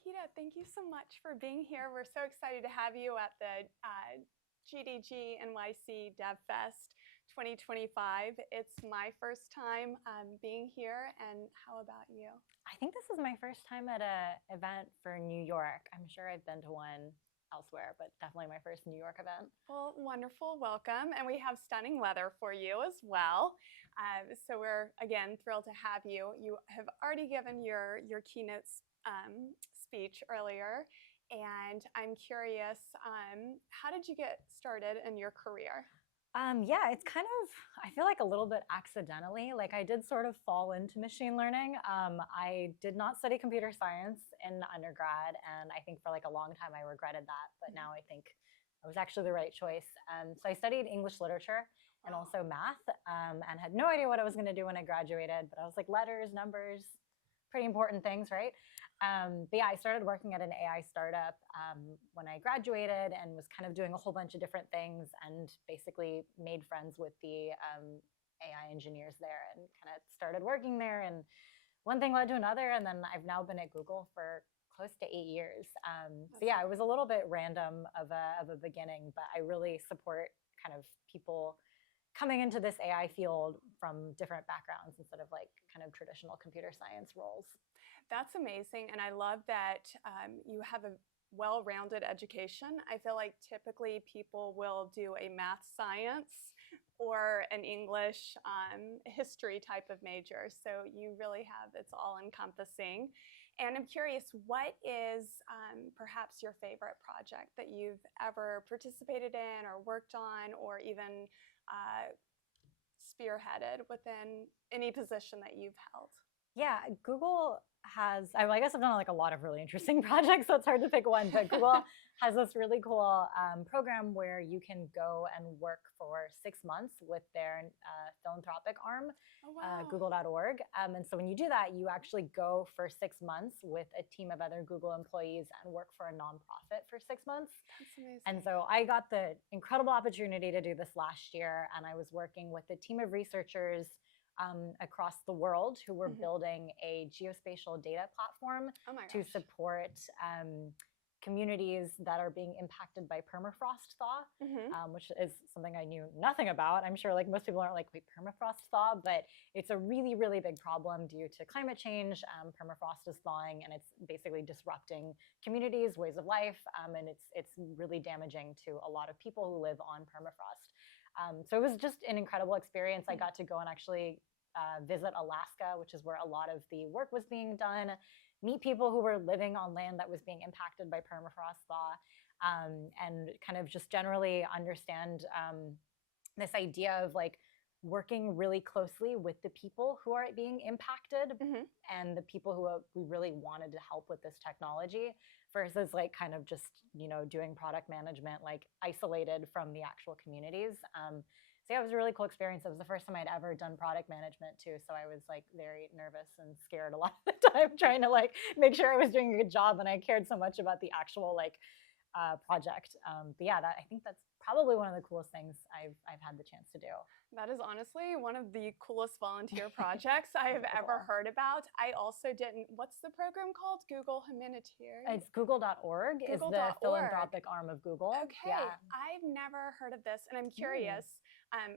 Nikita, thank you so much for being here. We're so excited to have you at the GDG NYC Dev Fest 2025. It's my first time being here, and how about you? I think this is my first time at an event for New York. I'm sure I've been to one elsewhere, but definitely my first New York event. Well, wonderful, welcome. And we have stunning weather for you as well. So we're, again, thrilled to have you. You have already given your keynote speech earlier, and I'm curious, how did you get started in your career? Yeah, it's kind of, I feel like a little bit accidentally. Like I did sort of fall into machine learning. I did not study computer science in undergrad, and I think for like a long time I regretted that. But now I think it was actually the right choice. So I studied English literature and also math, and had no idea what I was going to do when I graduated. But I was like, letters, numbers, pretty important things, right? But yeah, I started working at an AI startup when I graduated and was kind of doing a whole bunch of different things and basically made friends with the AI engineers there and kind of started working there. And one thing led to another. And then I've now been at Google for close to 8 years. So yeah, it was a little bit random of a beginning, but I really support kind of people coming into this AI field from different backgrounds instead of like kind of traditional computer science roles. That's amazing. And I love that you have a well-rounded education. I feel like typically people will do a math science or an English history type of major. So you really have, it's all encompassing. And I'm curious, what is perhaps your favorite project that you've ever participated in or worked on or even spearheaded within any position that you've held? Yeah, Google has, I guess I've done like a lot of really interesting projects, so it's hard to pick one, but Google has this really cool program where you can go and work for 6 months with their philanthropic arm, Oh, wow. google.org. And so when you do that, you actually go for 6 months with a team of other Google employees and work for a nonprofit for 6 months. That's amazing. And so I got the incredible opportunity to do this last year, and I was working with a team of researchers across the world who were building a geospatial data platform to support communities that are being impacted by permafrost thaw, which is something I knew nothing about. I'm sure like most people aren't like, wait, permafrost thaw? But it's a really, really big problem due to climate change. Permafrost is thawing and it's basically disrupting communities, ways of life, and it's really damaging to a lot of people who live on permafrost. So it was just an incredible experience. I got to go and actually visit Alaska, which is where a lot of the work was being done, meet people who were living on land that was being impacted by permafrost thaw, and kind of just generally understand this idea of like working really closely with the people who are being impacted and the people who we really wanted to help with this technology versus like kind of just, you know, doing product management like isolated from the actual communities. So yeah, it was a really cool experience. It was the first time I'd ever done product management too. So I was like very nervous and scared a lot of the time trying to like make sure I was doing a good job. And I cared so much about the actual like project. But yeah, I think that's probably one of the coolest things I've had the chance to do. That is honestly one of the coolest volunteer projects I have ever heard about. I also didn't, what's the program called? Google Humanitarian? It's google.org is the philanthropic arm of Google. Okay, yeah. I've never heard of this and I'm curious.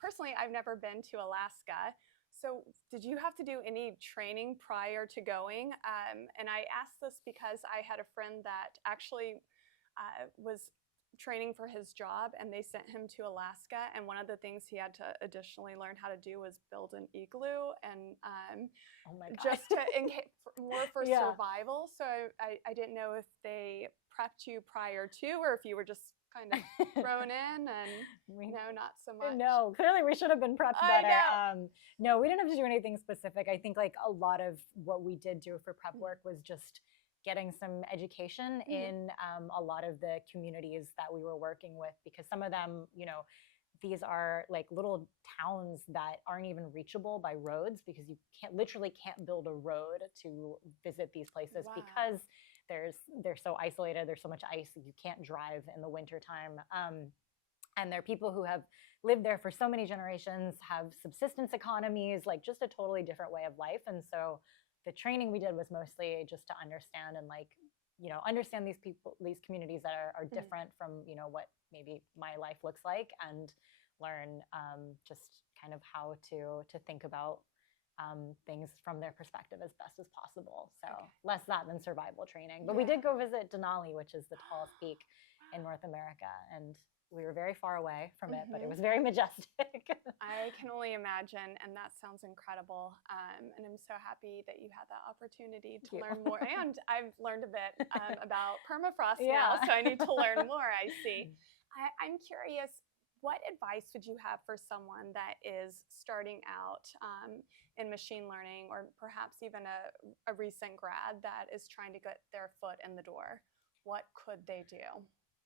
Personally, I've never been to Alaska. So did you have to do any training prior to going? And I asked this because I had a friend that actually was training for his job and they sent him to Alaska, and one of the things he had to additionally learn how to do was build an igloo and oh my God. just to more for survival. So I didn't know if they prepped you prior to or if you were just kind of thrown in and no, not so much. No, clearly we should have been prepped better. No, we didn't have to do anything specific. I think like a lot of what we did do for prep work was just getting some education in a lot of the communities that we were working with, because some of them, you know, these are like little towns that aren't even reachable by roads because you literally can't build a road to visit these places because they're so isolated. There's so much ice that you can't drive in the wintertime. And there are people who have lived there for so many generations, have subsistence economies, like just a totally different way of life. And so the training we did was mostly just to understand and like understand these people, these communities that are different from, what maybe my life looks like, and learn just kind of how to think about things from their perspective as best as possible. So less that than survival training. But we did go visit Denali, which is the tallest peak in North America. And we were very far away from it, but it was very majestic. I can only imagine, and that sounds incredible. And I'm so happy that you had that opportunity to learn more. And I've learned a bit about permafrost now, so I need to learn more, I see. I'm curious, what advice would you have for someone that is starting out in machine learning, or perhaps even a recent grad that is trying to get their foot in the door? What could they do?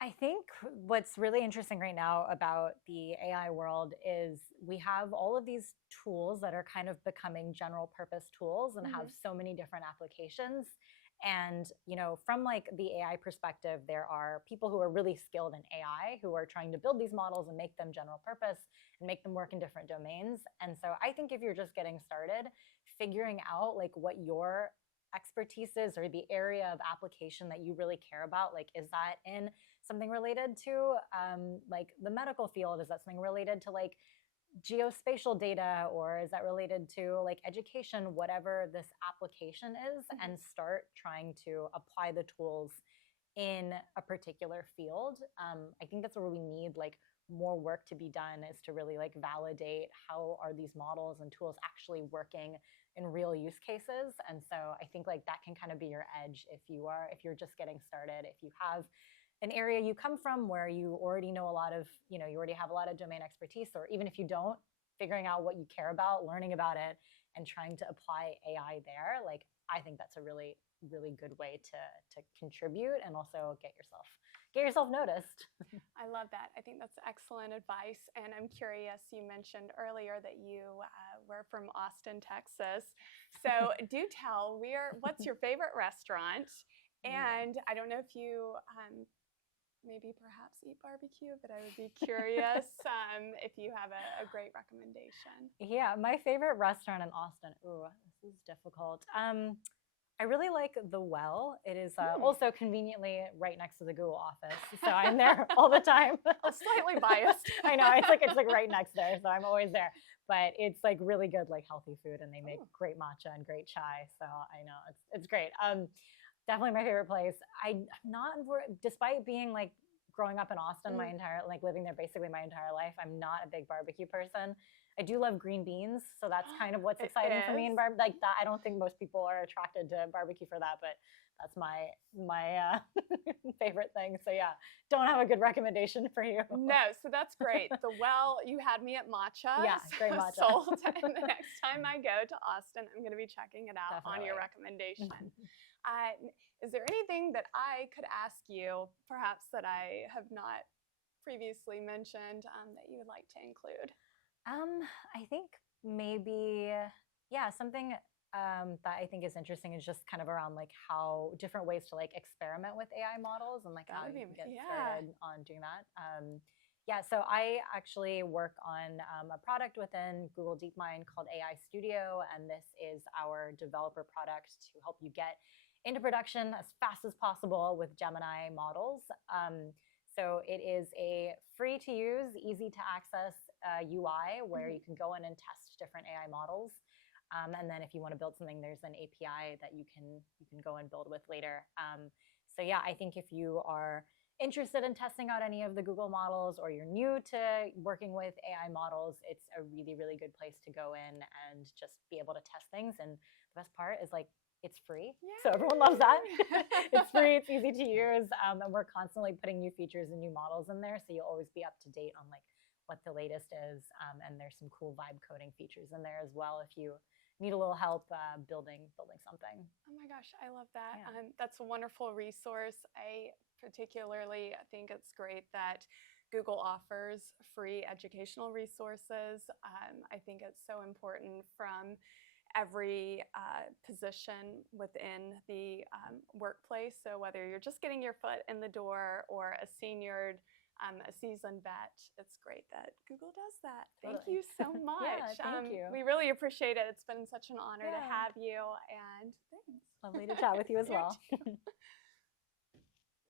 I think what's really interesting right now about the AI world is we have all of these tools that are kind of becoming general purpose tools and have so many different applications. And, from like the AI perspective, there are people who are really skilled in AI who are trying to build these models and make them general purpose and make them work in different domains. And so I think if you're just getting started, figuring out like what your expertise is, or the area of application that you really care about, like, is that in something related to like the medical field? Is that something related to like geospatial data, or is that related to like education? Whatever this application is, and start trying to apply the tools in a particular field. I think that's where we need like more work to be done, is to really like validate how are these models and tools actually working in real use cases. And so I think like that can kind of be your edge if you're just getting started. If you have an area you come from where you already know a lot of, you already have a lot of domain expertise, or even if you don't, figuring out what you care about, learning about it, and trying to apply AI there, like, I think that's a really, really good way to contribute and also get yourself noticed. I love that. I think that's excellent advice. And I'm curious, you mentioned earlier that you were from Austin, Texas. So do tell, what's your favorite restaurant? And I don't know if you maybe perhaps eat barbecue, but I would be curious if you have a great recommendation. Yeah, my favorite restaurant in Austin. Ooh, this is difficult. I really like The Well. It is also conveniently right next to the Google office, so I'm there all the time. I'm slightly biased. I know, it's like right next there, so I'm always there. But it's like really good, like healthy food, and they make great matcha and great chai. So I know it's great. Definitely my favorite place. I'm not, despite being like growing up in Austin living there basically my entire life, I'm not a big barbecue person. I do love green beans, so that's kind of what's exciting for me in like that. I don't think most people are attracted to barbecue for that, but that's my favorite thing. So yeah, don't have a good recommendation for you. No, so that's great. The Well, you had me at matcha. Yeah, great matcha. Sold. And the next time I go to Austin, I'm going to be checking it out on your recommendation. Is there anything that I could ask you, perhaps that I have not previously mentioned, that you would like to include? I think maybe, something that I think is interesting is just kind of around like how different ways to like experiment with AI models, and like how you can get started on doing that. So I actually work on a product within Google DeepMind called AI Studio, and this is our developer product to help you get into production as fast as possible with Gemini models. So it is a free to use, easy to access UI where you can go in and test different AI models. And then if you want to build something, there's an API that you can go and build with later. So yeah, I think if you are interested in testing out any of the Google models, or you're new to working with AI models, it's a really, really good place to go in and just be able to test things. And the best part is like, it's free. Yay. So everyone loves that. It's free, it's easy to use. And we're constantly putting new features and new models in there. So you'll always be up to date on like what the latest is. And there's some cool vibe coding features in there as well if you need a little help building something. Oh my gosh, I love that. Yeah. That's a wonderful resource. I particularly think it's great that Google offers free educational resources. I think it's so important from every position within the workplace. So whether you're just getting your foot in the door or a seasoned vet, it's great that Google does that. Thank you so much. Thank you. We really appreciate it. It's been such an honor to have you, and thanks. Lovely to chat with you as well.